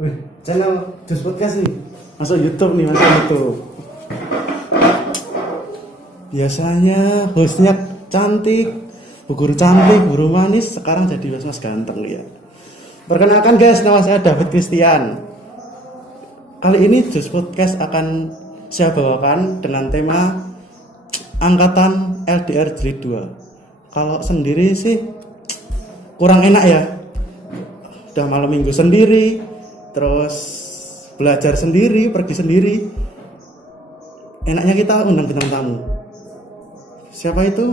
Wih, channel Jus Podcast nih. Masuk YouTube nih, masuk YouTube. Biasanya hostnya cantik, bu guru cantik, guru manis, sekarang jadi mas ganteng ya. Perkenalkan guys, nama saya David Christian. Kali ini Jus Podcast akan saya bawakan dengan tema Angkatan LDR Jilid 2. Kalau sendiri sih kurang enak ya. Udah malam minggu sendiri, terus belajar sendiri, pergi sendiri. Enaknya kita undang bintang tamu. Siapa itu?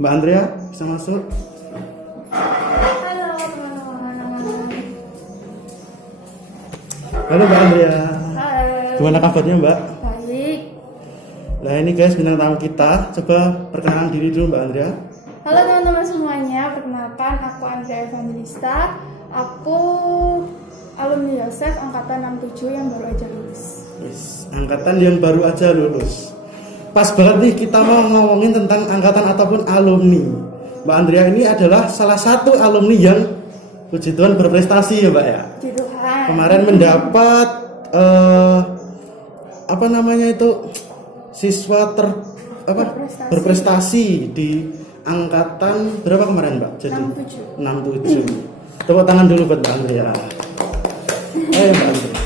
Mbak Andrea, bisa masuk? Halo teman-teman. Halo Mbak Andrea. Halo. Gimana kabarnya Mbak? Baik. Nah ini guys bintang tamu kita. Coba perkenalan diri dulu Mbak Andrea. Halo teman-teman semuanya, perkenalkan aku Andrea Evangelista. Aku alumni Yosef angkatan 67 yang baru aja lulus. Yes, angkatan yang baru aja lulus. Pas banget nih kita mau ngomongin tentang angkatan ataupun alumni. Mbak Andrea ini adalah salah satu alumni yang puji Tuhan berprestasi ya Mbak ya. Puji Tuhan. Kemarin mendapat apa namanya itu siswa berprestasi di angkatan berapa kemarin Mbak? Jadi 67. Tepuk tangan dulu buat Mbak Andrea. Mbak Andrea.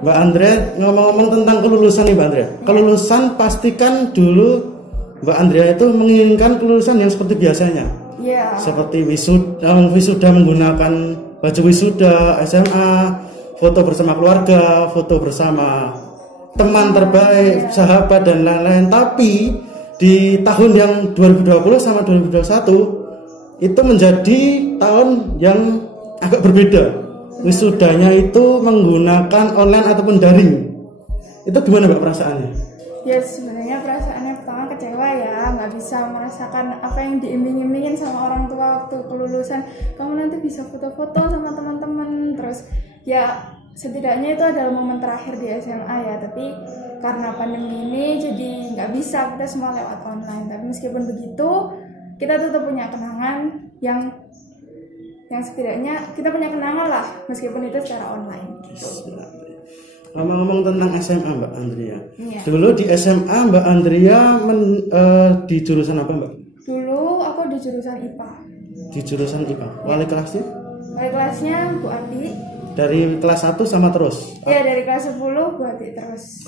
Mbak Andrea ngomong-ngomong tentang kelulusan nih Mbak Andrea. Kelulusan pastikan dulu Mbak Andrea itu menginginkan kelulusan yang seperti biasanya. Iya. Seperti wisuda menggunakan baju wisuda SMA, foto bersama keluarga, foto bersama teman terbaik, sahabat dan lain-lain. Tapi di tahun yang 2020 sama 2021 itu menjadi tahun yang agak berbeda. Wisudanya itu menggunakan online ataupun daring. Itu gimana Mbak perasaannya? Ya sebenarnya perasaannya pertama kecewa ya, nggak bisa merasakan apa yang diiming-imingin sama orang tua waktu kelulusan. Kamu nanti bisa foto-foto sama teman-teman, terus ya setidaknya itu adalah momen terakhir di SMA ya. Tapi karena pandemi ini jadi nggak bisa, kita semua lewat online. Tapi meskipun begitu, kita tetap punya kenangan yang setidaknya kita punya kenangan lah meskipun itu secara online gitu. Ngomong-ngomong tentang SMA Mbak Andrea, Iya. Dulu di SMA Mbak Andrea di jurusan apa Mbak? Dulu aku di jurusan IPA. Di jurusan IPA. Wali kelasnya? Wali kelasnya Bu Ati. Dari kelas 1 sama terus? Iya dari kelas 10 Bu Ati terus.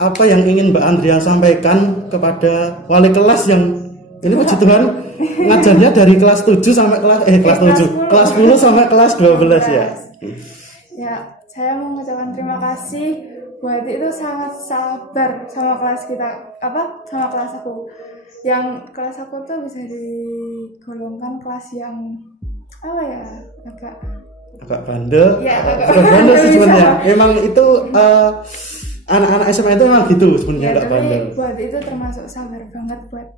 Apa yang ingin Mbak Andrea sampaikan kepada wali kelas yang ini puji Tuhan ngajarnya dari kelas 7 sampai kelas 10 sampai kelas 12 ya. Ya, saya mau mengucapkan terima kasih. Bu Ati itu sangat sabar sama kelas kita, sama kelas aku. Yang kelas aku tuh bisa digolongkan kelas yang agak bandel. Ya, bukan bandel sih sebenarnya. Emang itu anak-anak SMA itu memang gitu sebenarnya, agak bandel. Bu Ati itu termasuk sabar banget buat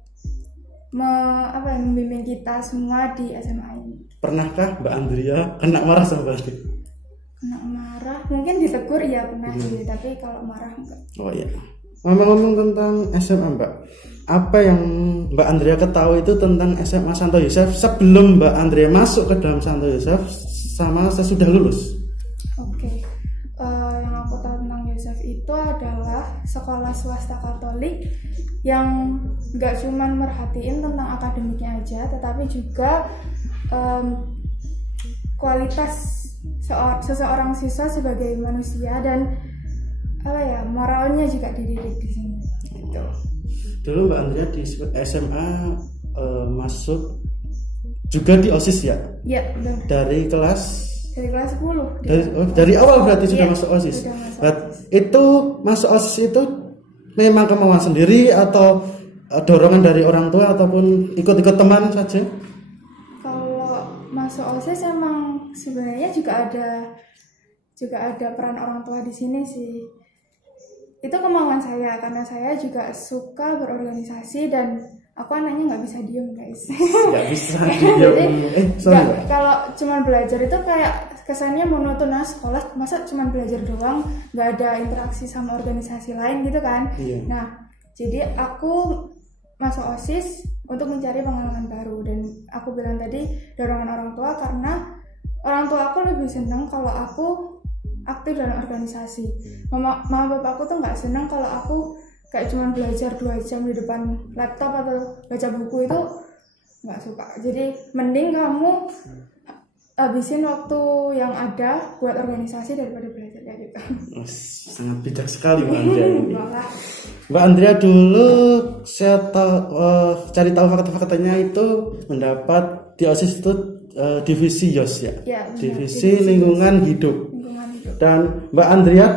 membimbing kita semua di SMA ini. Pernahkah Mbak Andrea kena marah sama Mbak Ati? Kena marah, mungkin ditegur ya pernah sih, tapi kalau marah enggak. Oh iya. Ngomong-ngomong tentang SMA Mbak, apa yang Mbak Andrea ketahui itu tentang SMA Santo Yosef sebelum Mbak Andrea masuk ke dalam Santo Yosef sama sesudah lulus? Oke. Yang aku tahu tentang Yosef itu adalah sekolah swasta Katolik yang nggak cuma merhatiin tentang akademiknya aja, tetapi juga kualitas seseorang siswa sebagai manusia dan moralnya juga dididik di sini. Gitu. Dulu Mbak Andrea di SMA masuk juga di OSIS ya? Iya, benar. Dari kelas 10. Dari awal berarti sudah Iya, masuk OSIS. sudah masuk OSIS. Itu masuk OSIS itu memang kemauan sendiri atau dorongan dari orang tua ataupun ikut-ikut teman saja? Kalau masuk OSIS emang sebenarnya juga ada peran orang tua di sini sih. Itu kemauan saya karena saya juga suka berorganisasi dan aku anaknya nggak bisa diem guys. Nggak bisa diem. Kalau cuma belajar itu kayak kesannya monoton sekolah, masa cuma belajar doang, nggak ada interaksi sama organisasi lain gitu kan. Iya. Nah, jadi aku masuk OSIS untuk mencari pengalaman baru dan aku bilang tadi dorongan orang tua karena orang tua aku lebih senang kalau aku aktif dalam organisasi. Mama bapakku tuh nggak senang kalau aku kayak cuman belajar 2 jam di depan laptop atau baca buku, itu nggak suka. Jadi mending kamu habisin waktu yang ada buat organisasi daripada belajar kayak gitu. Sangat bijak sekali Mbak Andrea ini. Malah. Mbak Andrea dulu saya cari tahu fakta-faktanya itu mendapat di OSIS itu divisi YOS ya, Ya, divisi lingkungan hidup. Lingkungan hidup. Dan Mbak Andrea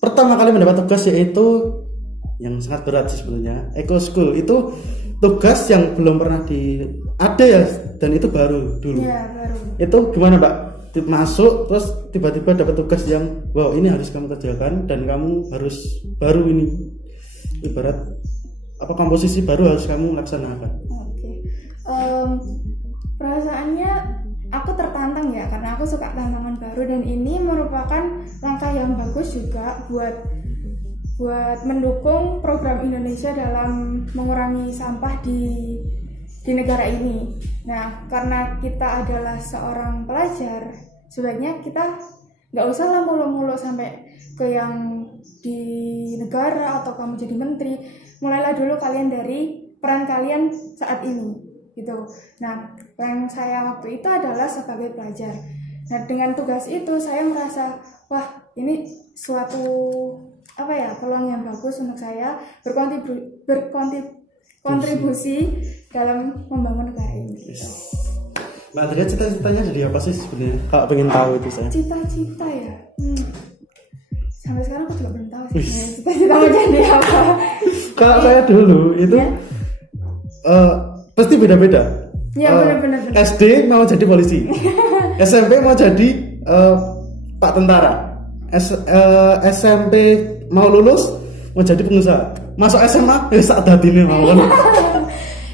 pertama kali mendapat tugas yaitu yang sangat berat sih sebenarnya, Eco School. Itu tugas yang belum pernah ada ya, dan itu baru dulu. Ya, baru. Itu gimana Mbak? Masuk terus tiba-tiba dapat tugas yang wow, ini harus kamu kerjakan dan kamu harus baru ini, ibarat komposisi baru harus kamu laksanakan. Oke. Perasaannya aku tertantang ya, karena aku suka tantangan baru, dan ini merupakan langkah yang bagus juga buat mendukung program Indonesia dalam mengurangi sampah di negara ini. Nah, karena kita adalah seorang pelajar, sebaiknya kita nggak usah lah mulu-mulu sampai ke yang di negara atau kamu jadi menteri. Mulailah dulu kalian dari peran kalian saat ini, gitu. Nah, peran saya waktu itu adalah sebagai pelajar. Nah, dengan tugas itu saya merasa, wah, ini suatu peluang yang bagus untuk saya berkontribusi dalam membangun negara ini. Gitu. Mbak Andrea cita-citanya jadi apa sih sebenarnya? Kalau pengen tahu itu saya. Cita-cita ya. Sampai sekarang aku juga belum tahu sih cita-cita mau jadi apa. Kalau saya dulu itu pasti beda-beda. Ya, benar-benar. SD mau jadi polisi. SMP mau jadi Pak Tentara. SMP mau lulus mau jadi pengusaha. Masuk SMA ya saat dadine mawon.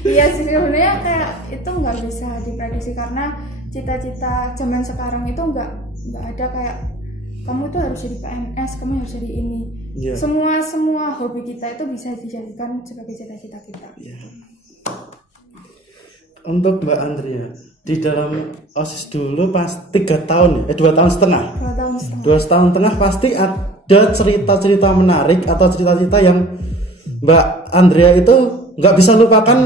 Iya sih, sebenarnya kayak itu nggak bisa diprediksi, karena cita-cita zaman sekarang itu nggak ada kayak kamu tuh harus jadi PNS, kamu harus jadi ini. Yeah. Semua hobi kita itu bisa dijadikan sebagai cita-cita kita. Yeah. Untuk Mbak Andrea di dalam OSIS dulu pas 2 tahun setengah. 2 tahun setengah pasti ada cerita-cerita menarik atau cerita-cerita yang Mbak Andrea itu nggak bisa lupakan,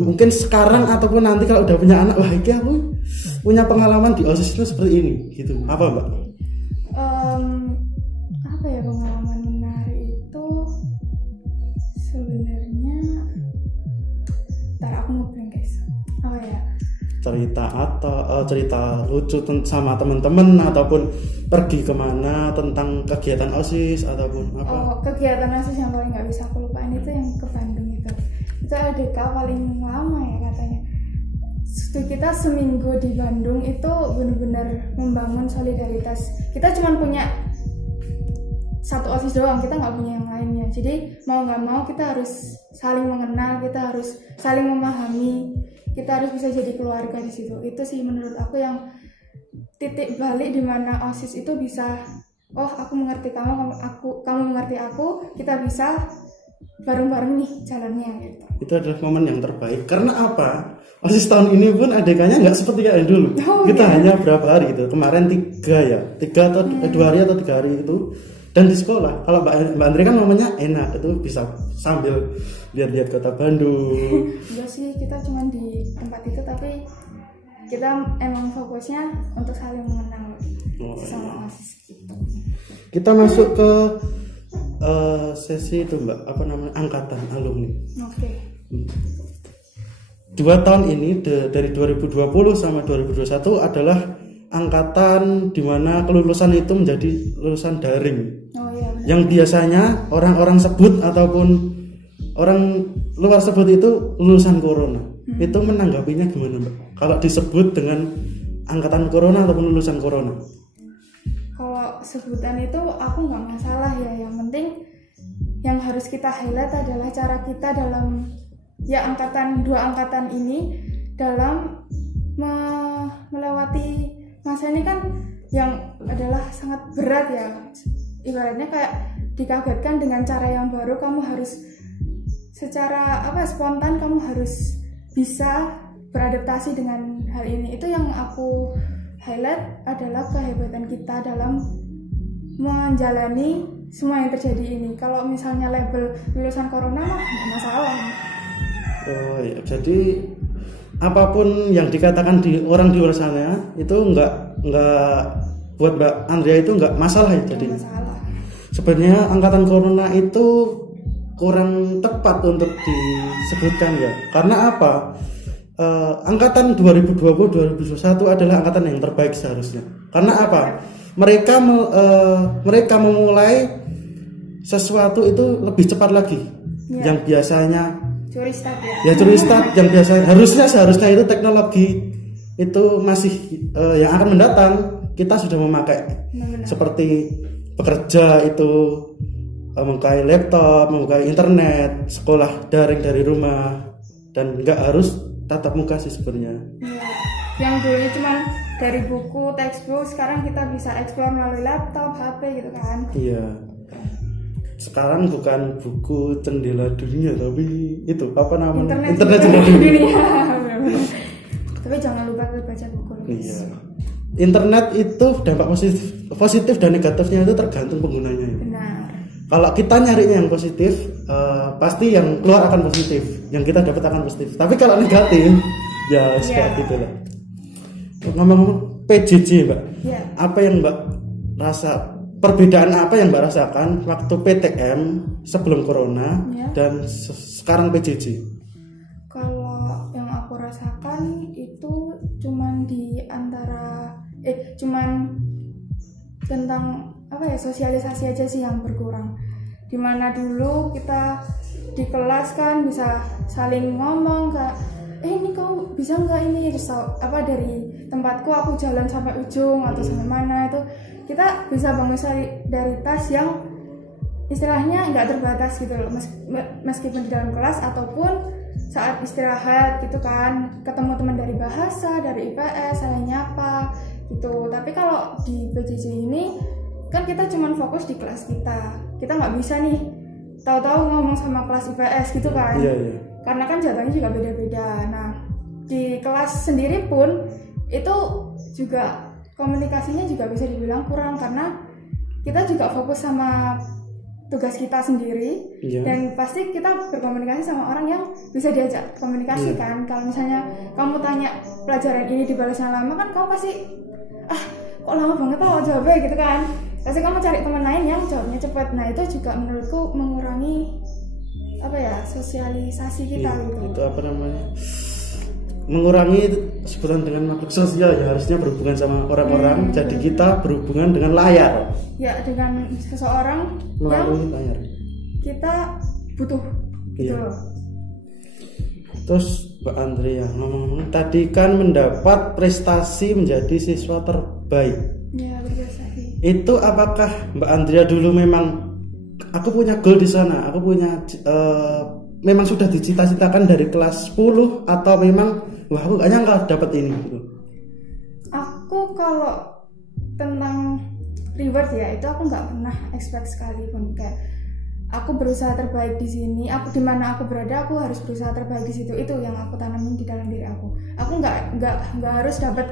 mungkin sekarang ataupun nanti kalau udah punya anak, wah ini aku punya pengalaman di OSIS itu seperti ini gitu. Apa Mbak? Apa ya pengalaman menarik itu sebenarnya, ntar aku ngeblank guys. Apa ya? Cerita atau cerita lucu sama teman-teman ataupun pergi kemana tentang kegiatan OSIS ataupun apa? Oh, kegiatan OSIS yang paling nggak bisa aku lupain itu yang ke Bandung itu LDK paling lama ya katanya. Kita seminggu di Bandung itu benar-benar membangun solidaritas. Kita cuma punya satu OSIS doang, kita nggak punya yang lainnya. Jadi mau nggak mau kita harus saling mengenal, kita harus saling memahami, kita harus bisa jadi keluarga di situ. Itu sih menurut aku yang titik balik di mana OSIS itu bisa, oh aku mengerti kamu mengerti aku, kita bisa bareng-bareng nih jalannya gitu. Itu adalah momen yang terbaik. Karena apa? OSIS tahun ini pun adegannya nggak seperti kayak dulu. Kita hanya berapa hari gitu. Kemarin 3 atau 2 hari atau 3 hari itu. Dan di sekolah, kalau Mbak Andri kan momennya enak, itu bisa sambil lihat-lihat kota Bandung. Enggak sih, kita cuma di tempat itu, tapi kita emang fokusnya untuk saling mengenal sama OSIS gitu. Kita masuk ke sesi itu Mbak, angkatan alumni. Oke. 2 tahun ini dari 2020 sama 2021 adalah angkatan di mana kelulusan itu menjadi lulusan daring. Oh, iya, benar. Yang biasanya orang-orang sebut ataupun orang luar sebut itu lulusan corona. Itu menanggapinya gimana Mbak? Kalau disebut dengan angkatan corona ataupun lulusan corona? Kalau sebutan itu aku nggak masalah ya. Yang penting yang harus kita highlight adalah cara kita dalam dua angkatan ini dalam melewati masa ini kan yang adalah sangat berat ya. Ibaratnya kayak dikagetkan dengan cara yang baru, kamu harus secara spontan kamu harus bisa beradaptasi dengan hal ini. Itu yang aku highlight adalah kehebatan kita dalam menjalani semua yang terjadi ini. Kalau misalnya label lulusan corona mah nggak masalah. Oh ya, jadi apapun yang dikatakan di orang di luar sana itu nggak buat Mbak Andrea itu nggak masalah ya. Jadi Masalah. sebenarnya angkatan corona itu kurang tepat untuk disebutkan ya. Karena apa? Angkatan 2020-2021 adalah angkatan yang terbaik seharusnya. Karena apa? Mereka memulai sesuatu itu lebih cepat lagi. Ya. Yang biasanya Curi start ya. curi start yang biasa seharusnya itu teknologi itu masih yang akan mendatang kita sudah memakai. Benar. Seperti bekerja itu memakai laptop, memakai internet, sekolah daring dari rumah, dan nggak harus tatap muka sih sebenarnya. Ya. Yang dulu cuma dari buku, textbook, sekarang kita bisa explore melalui laptop, HP gitu kan. Iya. Sekarang bukan buku jendela dunia tapi itu apa namanya? Internet jendela dunia. Tapi jangan lupa baca buku. Iya. Internet itu dampak positif dan negatifnya itu tergantung penggunanya. Benar. Kalau kita nyarinya yang positif, pasti yang keluar akan positif, yang kita dapat akan positif. Tapi kalau negatif, ya kayak gitu lah. Ngomong-ngomong PJJ Mbak, Ya. apa yang Mbak rasa, perbedaan apa yang Mbak rasakan waktu PTM sebelum corona Ya. dan sekarang PJJ? Kalau yang aku rasakan itu cuman di antara cuman tentang apa ya, sosialisasi aja sih yang berkurang. Dimana dulu kita di kelas kan bisa saling ngomong kayak ini kau bisa nggak ini, terus apa dari tempatku aku jalan sampai ujung atau sampai mana, itu kita bisa bangun solidaritas yang istilahnya nggak terbatas gitu loh, meskipun di dalam kelas ataupun saat istirahat gitu kan, ketemu teman dari bahasa, dari IPS, saling nyapa gitu. Tapi kalau di PJJ ini kan kita cuma fokus di kelas kita nggak bisa nih tahu-tahu ngomong sama kelas IPS gitu kan. Iya, iya. Karena kan jadwalnya juga beda-beda. Nah, di kelas sendiri pun itu juga komunikasinya juga bisa dibilang kurang karena kita juga fokus sama tugas kita sendiri. Iya. Dan pasti kita berkomunikasi sama orang yang bisa diajak komunikasi kan. Kalau misalnya kamu tanya pelajaran ini dibalasnya lama kan kamu pasti kok lama banget tau jawabnya gitu kan. Pasti kamu cari teman lain yang jawabnya cepat. Nah, itu juga menurutku mengurangi apa ya, sosialisasi kita gitu. Itu apa namanya, mengurangi sebutan dengan makhluk sosial ya, harusnya berhubungan sama orang-orang. Jadi kita berhubungan dengan layar Ya, dengan seseorang melalui yang layar. kita butuh gitu Iya. loh. Terus Mbak Andrea ngomong tadi kan mendapat prestasi menjadi siswa terbaik. Ya, berprestasi. Itu apakah Mbak Andrea dulu memang aku punya goal di sana, aku punya memang sudah dicita-citakan dari kelas 10 atau memang wah aku gak nyangka dapat ini gitu. Aku kalau tentang reward ya, itu aku nggak pernah expect sekalipun. Kayak aku berusaha terbaik di sini, aku di mana aku berada, aku harus berusaha terbaik di situ. Itu yang aku tanamin di dalam diri aku. Aku nggak harus dapat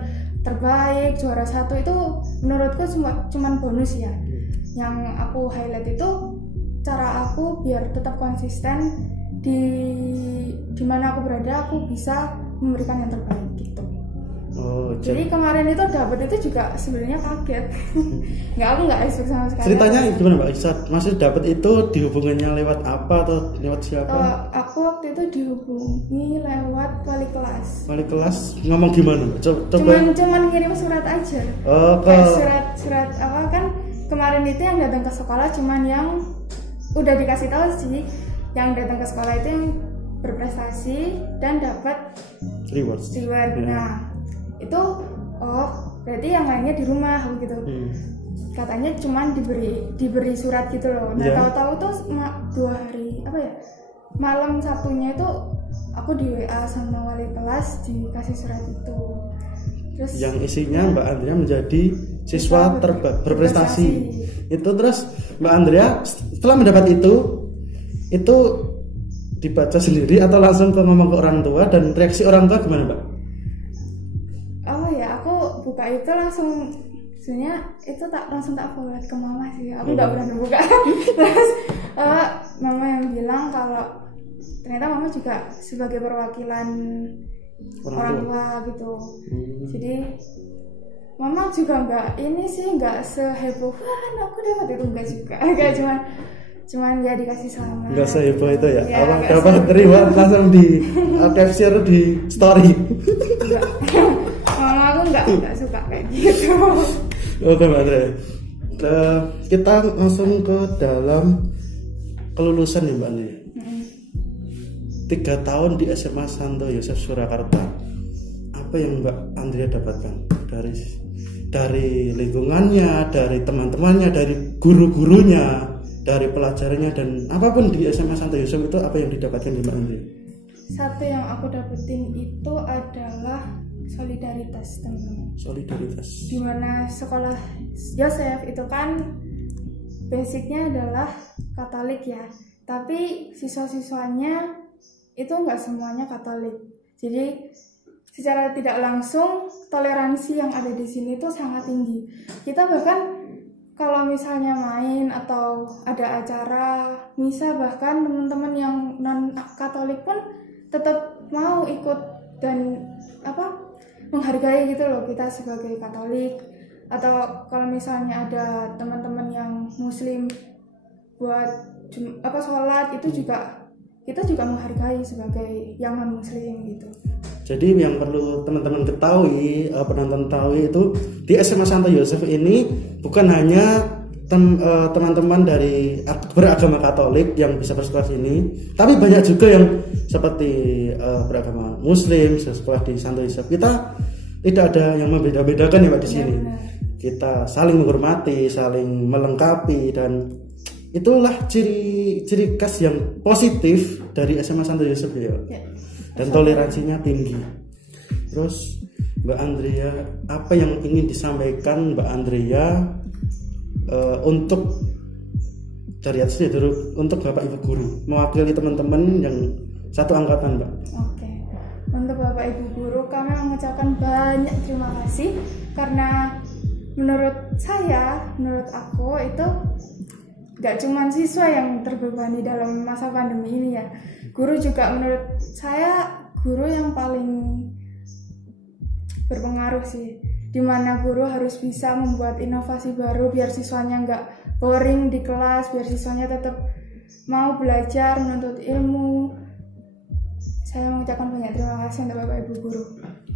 terbaik, juara 1 itu menurutku cuman bonus ya. Yang aku highlight itu cara aku biar tetap konsisten di mana aku berada, aku bisa memberikan yang terbaik gitu. Oh, Jadi kemarin itu dapet itu juga sebenarnya kaget. Aku nggak expect sama sekali. ceritanya gimana Mbak Isa? Maksud dapat itu dihubungannya lewat apa atau lewat siapa? Aku waktu itu dihubungi lewat wali kelas. Wali kelas ngomong gimana? Coba. Cuman ngirim surat aja. Oh, Kayak surat apa kan kemarin itu yang datang ke sekolah cuman yang udah dikasih tahu sih, yang datang ke sekolah itu yang berprestasi dan dapat reward. reward. Nah, itu berarti yang lainnya di rumah gitu. Katanya cuman diberi surat gitu loh. Nah, tahu-tahu tuh 2 hari apa ya, malam Sabtunya itu aku di WA sama wali kelas dikasih surat itu. Terus yang isinya Mbak Andrea menjadi siswa berprestasi. Itu terus Mbak Andrea setelah mendapat itu dibaca sendiri atau langsung ke ngomong ke orang tua, dan reaksi orang tua gimana Mbak? aku buka itu langsung sebenarnya itu langsung tak forward ke mama sih, aku nggak berani buka. Terus mama yang bilang kalau ternyata mama juga sebagai perwakilan orang tua gitu. Jadi mama juga nggak seheboh wah aku dapat itu, enggak juga. Kayak cuman ya dikasih selamat. Enggak seheboh itu ya. Ya apa dapat reward langsung di capture di story. Mama aku nggak suka kayak gitu. Oke Mbak Andre, kita langsung ke dalam kelulusan ya Mbak Andre. 3 tahun di SMA Santo Yosef Surakarta, apa yang Mbak Andrea dapatkan dari lingkungannya, dari teman-temannya, dari guru-gurunya, dari pelajarannya, dan apapun di SMA Santo Yosef itu apa yang didapatkan di Mbak Andrea? Satu yang aku dapetin itu adalah solidaritas, teman-teman. Solidaritas. Dimana sekolah Yosef itu kan basicnya adalah Katolik ya, tapi siswa-siswanya itu nggak semuanya Katolik. Jadi secara tidak langsung toleransi yang ada di sini itu sangat tinggi. Kita bahkan kalau misalnya main atau ada acara misa, bahkan teman-teman yang non Katolik pun tetap mau ikut dan menghargai gitu loh kita sebagai Katolik. Atau kalau misalnya ada teman-teman yang Muslim buat sholat, itu juga kita juga menghargai sebagai yang non Muslim gitu. Jadi yang perlu teman-teman ketahui, penonton ketahui itu di SMA Santo Yosef ini bukan hanya teman-teman dari beragama Katolik yang bisa bersekolah sini, tapi banyak juga yang seperti beragama Muslim sekolah di Santo Yosef. Kita tidak ada yang membeda-bedakan ya Pak di sini. Benar. Kita saling menghormati, saling melengkapi, dan itulah ciri khas yang positif dari SMA Santo Yosef ya. Dan toleransinya tinggi. Terus Mbak Andrea, apa yang ingin disampaikan Mbak Andrea untuk dari atas dulu, untuk Bapak Ibu guru mewakili teman-teman yang satu angkatan Mbak? Oke. Untuk Bapak Ibu guru, kami mengucapkan banyak terima kasih karena menurut aku itu gak cuma siswa yang terbebani dalam masa pandemi ini ya. Guru juga menurut saya guru yang paling berpengaruh sih. Dimana guru harus bisa membuat inovasi baru biar siswanya nggak boring di kelas, biar siswanya tetap mau belajar, menuntut ilmu. Saya mengucapkan banyak terima kasih untuk Bapak Ibu guru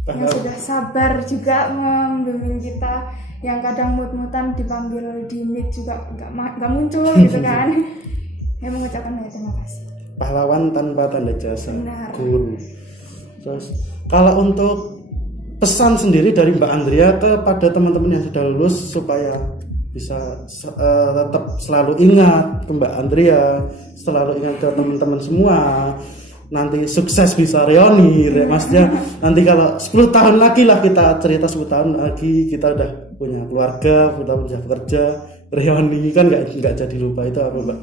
yang sudah sabar juga membimbing kita, yang kadang mut-mutan dipanggil di meet juga nggak muncul gitu kan. Saya mengucapkan banyak terima kasih. Pahlawan tanpa tanda jasa. Benar. Guru. Terus kalau untuk pesan sendiri dari Mbak Andrea kepada teman-teman yang sudah lulus supaya bisa tetap selalu ingat ke Mbak Andrea, selalu ingat ke teman-teman semua, nanti sukses bisa reuni, maksudnya nanti kalau 10 tahun lagi lah kita cerita 10 tahun lagi kita udah punya keluarga, kita bisa bekerja, reuni kan nggak jadi lupa. Itu apa Mbak?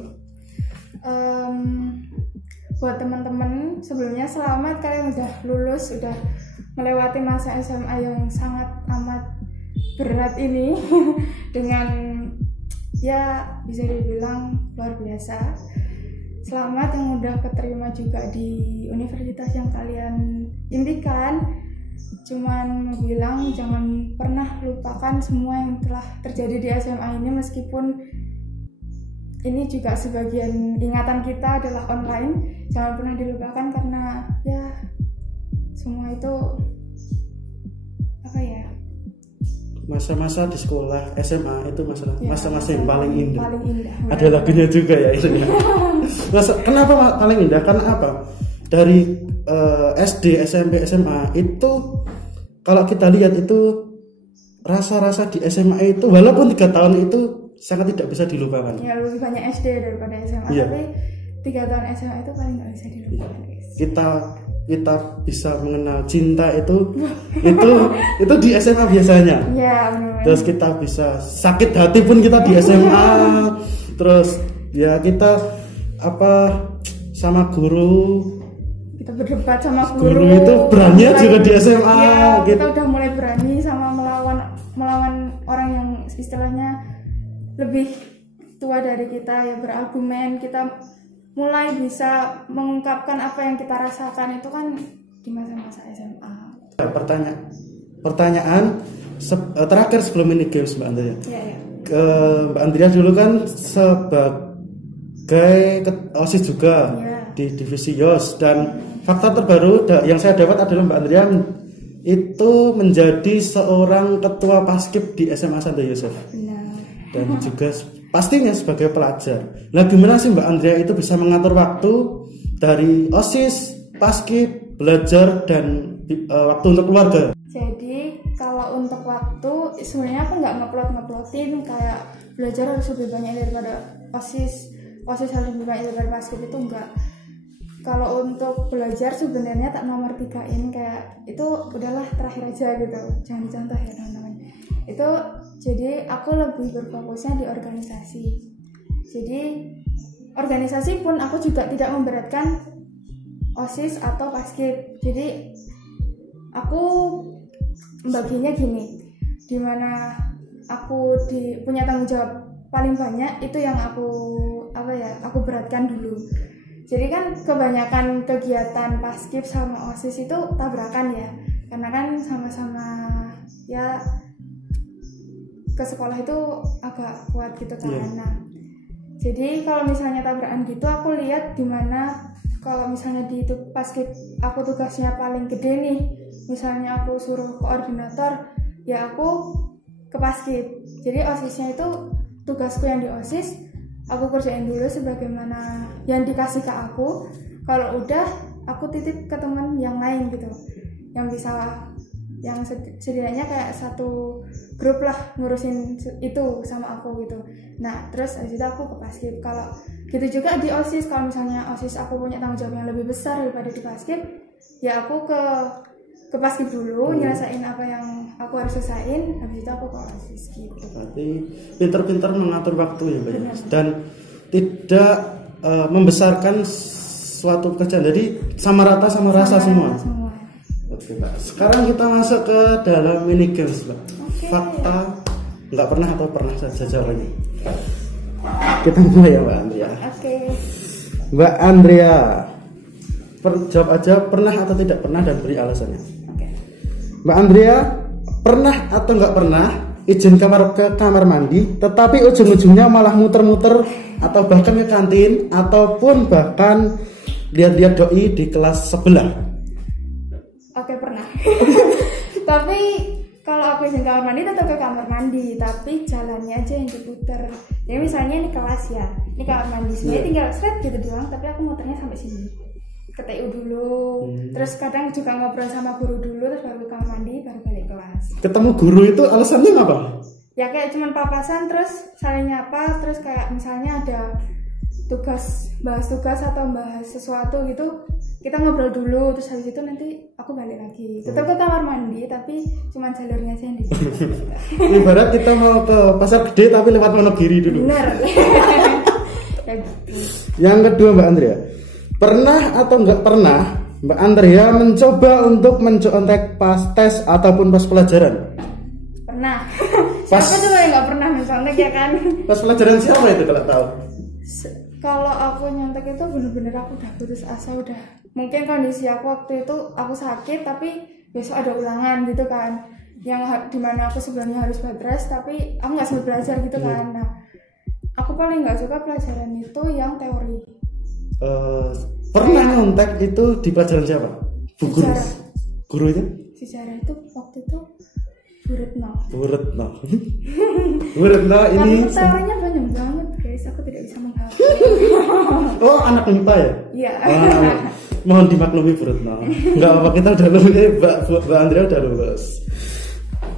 Buat teman-teman sebelumnya selamat, kalian udah lulus, udah melewati masa SMA yang sangat amat berat ini dengan ya bisa dibilang luar biasa. Selamat yang udah keterima juga di universitas yang kalian impikan. Cuman mau bilang jangan pernah lupakan semua yang telah terjadi di SMA ini, meskipun ini juga sebagian ingatan kita adalah online. Jangan pernah dilupakan karena ya semua itu masa-masa di sekolah SMA itu masa-masa yang paling indah. Ada Benar. lagunya juga ya itu ya. Kenapa paling indah? Karena apa? Dari SD, SMP, SMA itu kalau kita lihat itu rasa-rasa di SMA itu walaupun 3 tahun itu sangat tidak bisa dilupakan. Ya lebih banyak SD daripada SMA, iya. Tapi 3 tahun SMA itu paling nggak bisa dilupakan. Iya. Kita bisa mengenal cinta itu di SMA biasanya. Ya, benar. Terus kita bisa sakit hati pun kita di SMA. Terus ya kita sama guru. Kita berdebat sama Guru itu berani juga di SMA. Ya, gitu. kita udah mulai berani sama melawan melawan orang yang istilahnya lebih tua dari kita, ya berargumen, kita mulai bisa mengungkapkan apa yang kita rasakan itu kan di masa-masa SMA. Pertanyaan terakhir sebelum ini games Mbak Andrea. Ya. Mbak Andrea dulu kan sebagai OSIS juga di divisi YOS, dan fakta terbaru yang saya dapat adalah Mbak Andrea itu menjadi seorang ketua paskib di SMA Santo Yosef. Benar. Dan juga pastinya sebagai pelajar. Nah, gimana sih Mbak Andrea itu bisa mengatur waktu dari OSIS, paskib, belajar, dan waktu untuk keluarga? Jadi kalau untuk waktu sebenarnya aku nggak nguploadin kayak belajar harus lebih banyak daripada OSIS harus lebih banyak daripada paskib, itu enggak. Kalau untuk belajar sebenarnya tak nomor 3-in kayak itu udahlah terakhir aja gitu, jangan dicontoh ya teman-teman. Itu jadi aku lebih berfokusnya di organisasi. Jadi organisasi pun aku juga tidak memberatkan OSIS atau paskib. Jadi aku membaginya gini, dimana aku punya tanggung jawab paling banyak itu yang aku beratkan dulu. Jadi kan kebanyakan kegiatan paskib sama OSIS itu tabrakan ya, karena kan sama-sama ya ke sekolah itu agak kuat gitu kan. Nah, jadi kalau misalnya tabrakan gitu aku lihat dimana kalau misalnya di paskib aku tugasnya paling gede nih, misalnya aku suruh koordinator, ya aku ke paskib. Jadi OSISnya itu tugasku yang di OSIS aku kerjain dulu sebagaimana yang dikasih ke aku. Kalau udah aku titip ke teman yang lain gitu, yang bisa, yang setidaknya kayak satu grup lah ngurusin itu sama aku gitu. Nah terus habis itu aku ke paskib. Kalau gitu juga di OSIS, kalau misalnya OSIS aku punya tanggung jawab yang lebih besar daripada di paskib, ya aku ke paskib dulu, nyelesain apa yang aku harus selesaiin, habis itu aku ke OSIS gitu. Berarti pinter-pinter mengatur waktu ya Mbak, dan tidak membesarkan suatu pekerjaan, jadi sama rata sama rasa semua. Oke Mbak, sekarang kita masuk ke dalam mini games Mbak. Fakta nggak pernah atau pernah saja jawabannya. Kita mulai ya Mbak Andrea. Mbak Andrea, jawab aja pernah atau tidak pernah dan beri alasannya. Mbak Andrea, pernah atau nggak pernah izin ke kamar mandi, tetapi ujung-ujungnya malah muter-muter atau bahkan ke kantin, ataupun bahkan lihat-lihat doi di kelas sebelah? Oke, pernah. Tapi kalau aku izin kamar mandi tetap ke kamar mandi, tapi jalannya aja yang diputer. Jadi misalnya ini kelas ya, ini kamar mandi, sebenarnya tinggal set gitu doang, tapi aku muternya sampai sini, ke TU dulu, terus kadang juga ngobrol sama guru dulu, terus baru ke kamar mandi, baru balik kelas. Ketemu guru itu alasannya apa? Ya kayak cuman papasan, terus saling nyapa, terus kayak misalnya ada bahas tugas atau bahas sesuatu gitu, kita ngobrol dulu, terus habis itu nanti aku balik lagi, tetap ke kamar mandi, tapi cuman jalurnya aja yang di ibarat kita mau ke pasar gede tapi lewat Wonogiri dulu. Bener. Ya gitu. Yang kedua Mbak Andrea, pernah atau nggak pernah Mbak Andrea mencoba untuk mencontek pas tes ataupun pas pelajaran? Pernah. Siapa tuh yang nggak pernah mencontek ya kan? Pas pelajaran siapa itu kalau tahu? Kalau aku nyontek itu bener-bener aku udah putus asa, udah mungkin kondisi aku waktu itu aku sakit tapi besok ada ulangan gitu kan, yang dimana aku sebelumnya harus bed rest tapi aku nggak sempat belajar gitu kan. Nah aku paling nggak suka pelajaran itu yang teori. Pernah nyontek itu di pelajaran siapa? Bu guru. Guru itu? Sejarah itu waktu itu Bu Retno. Bu Retno ini. Karena teorinya banyak banget guys, aku tidak bisa menghafal. Oh anak MIPA ya? Iya. Mohon dimaklumi Bu Retno. Enggak apa, kita udah lulus, Mbak Andrea udah lulus.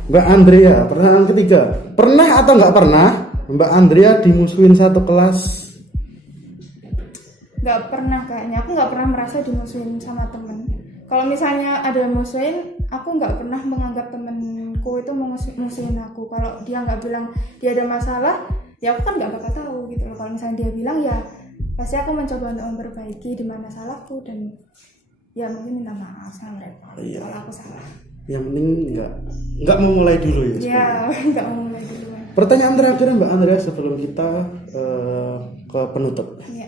Mbak Andrea, pertanyaan ketiga, pernah atau nggak pernah Mbak Andrea dimusuhin satu kelas? Nggak pernah kayaknya, aku nggak pernah merasa dimusuhin sama temen. Kalau misalnya ada yang musuhin, aku nggak pernah menganggap temenku itu musuhin aku. Kalau dia nggak bilang dia ada masalah, ya aku kan nggak bakal tahu gitu loh. Kalau misalnya dia bilang, ya pasti aku mencoba untuk memperbaiki di mana salahku dan ya mungkin minta maaf sama mereka kalau aku salah. Yang penting nggak mau mulai dulu ya. Ya, nggak mau mulai duluan. Pertanyaan terakhir Mbak Andrea sebelum kita ke penutup. Ya.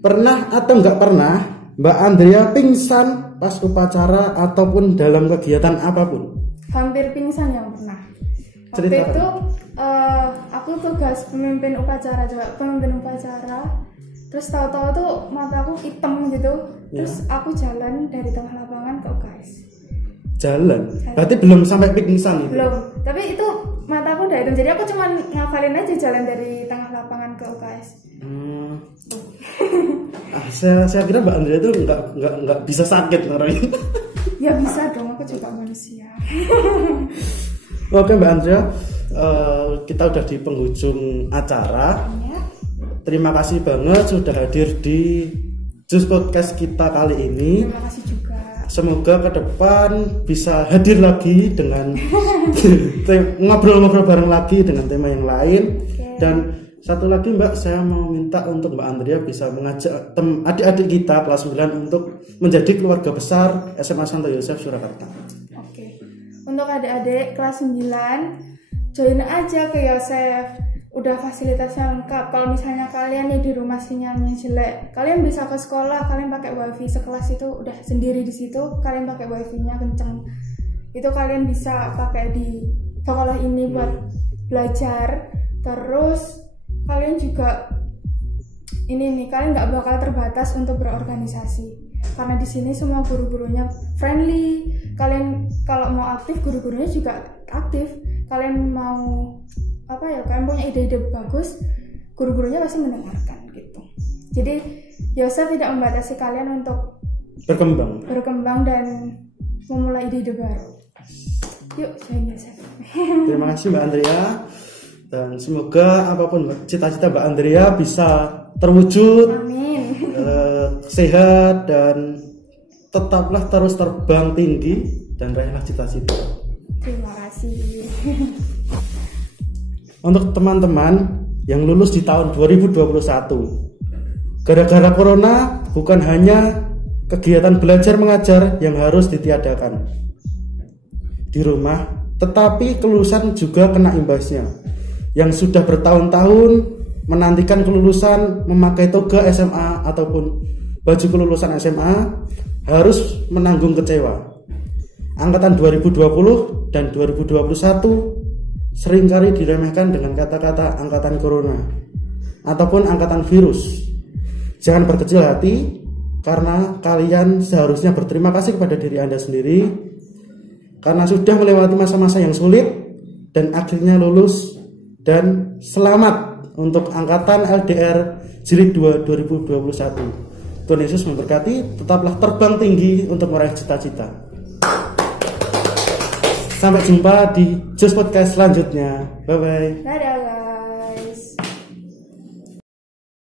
Pernah atau nggak pernah Mbak Andrea pingsan pas upacara ataupun dalam kegiatan apapun? Hampir pingsan yang pernah. Waktu Ceritakan. itu aku tugas pemimpin upacara, terus tahu-tahu tuh mataku hitam gitu, terus aku jalan dari tengah lapangan ke UKS. Jalan. Berarti belum sampai pingsan itu. Belum, tapi itu mataku udah hitam, jadi aku cuma ngafalin aja jalan dari tengah lapangan ke UKS. Saya kira Mbak Andrea itu nggak bisa sakit orangnya. Ya bisa dong, aku juga manusia. Oke Mbak Andrea, kita udah di penghujung acara. Ya. Terima kasih banget sudah hadir di Jus Podcast kita kali ini. Terima kasih juga. Semoga ke depan bisa hadir lagi dengan ngobrol-ngobrol bareng lagi dengan tema yang lain. Dan satu lagi Mbak, saya mau minta untuk Mbak Andrea bisa mengajak adik-adik kita kelas 9 untuk menjadi keluarga besar SMA Santo Yosef Surakarta. Oke. Untuk adik-adik kelas 9, join aja ke Yosef. Udah fasilitasnya lengkap. Kalau misalnya kalian nih di rumah sinyalnya jelek, kalian bisa ke sekolah, kalian pakai wifi sekelas itu udah sendiri di situ, kalian pakai wifi-nya kenceng. Itu kalian bisa pakai di sekolah ini buat belajar. Terus kalian juga kalian nggak bakal terbatas untuk berorganisasi. Karena di sini semua guru-gurunya friendly. Kalian kalau mau aktif, guru-gurunya juga aktif. Kalian mau kalian punya ide-ide bagus, guru-gurunya pasti mendengarkan gitu. Jadi Yosef tidak membatasi kalian untuk berkembang dan memulai ide-ide baru. Yuk, join Yosef. Terima kasih Mbak Andrea, dan semoga apapun cita-cita Mbak Andrea bisa terwujud. Amin. Sehat dan tetaplah terus terbang tinggi dan raihlah cita-cita. Terima kasih. Untuk teman-teman yang lulus di tahun 2021, gara-gara corona bukan hanya kegiatan belajar mengajar yang harus ditiadakan di rumah, tetapi kelulusan juga kena imbasnya. Yang sudah bertahun-tahun menantikan kelulusan, memakai toga SMA ataupun baju kelulusan SMA, harus menanggung kecewa. Angkatan 2020 dan 2021 seringkali diremehkan dengan kata-kata angkatan corona ataupun angkatan virus. Jangan berkecil hati, karena kalian seharusnya berterima kasih kepada diri Anda sendiri karena sudah melewati masa-masa yang sulit dan akhirnya lulus. Dan selamat untuk angkatan LDR Jilid 2 2021. Tuhan Yesus memberkati, tetaplah terbang tinggi untuk meraih cita-cita. Sampai jumpa di Jus Podcast selanjutnya. Bye bye. Dadah guys.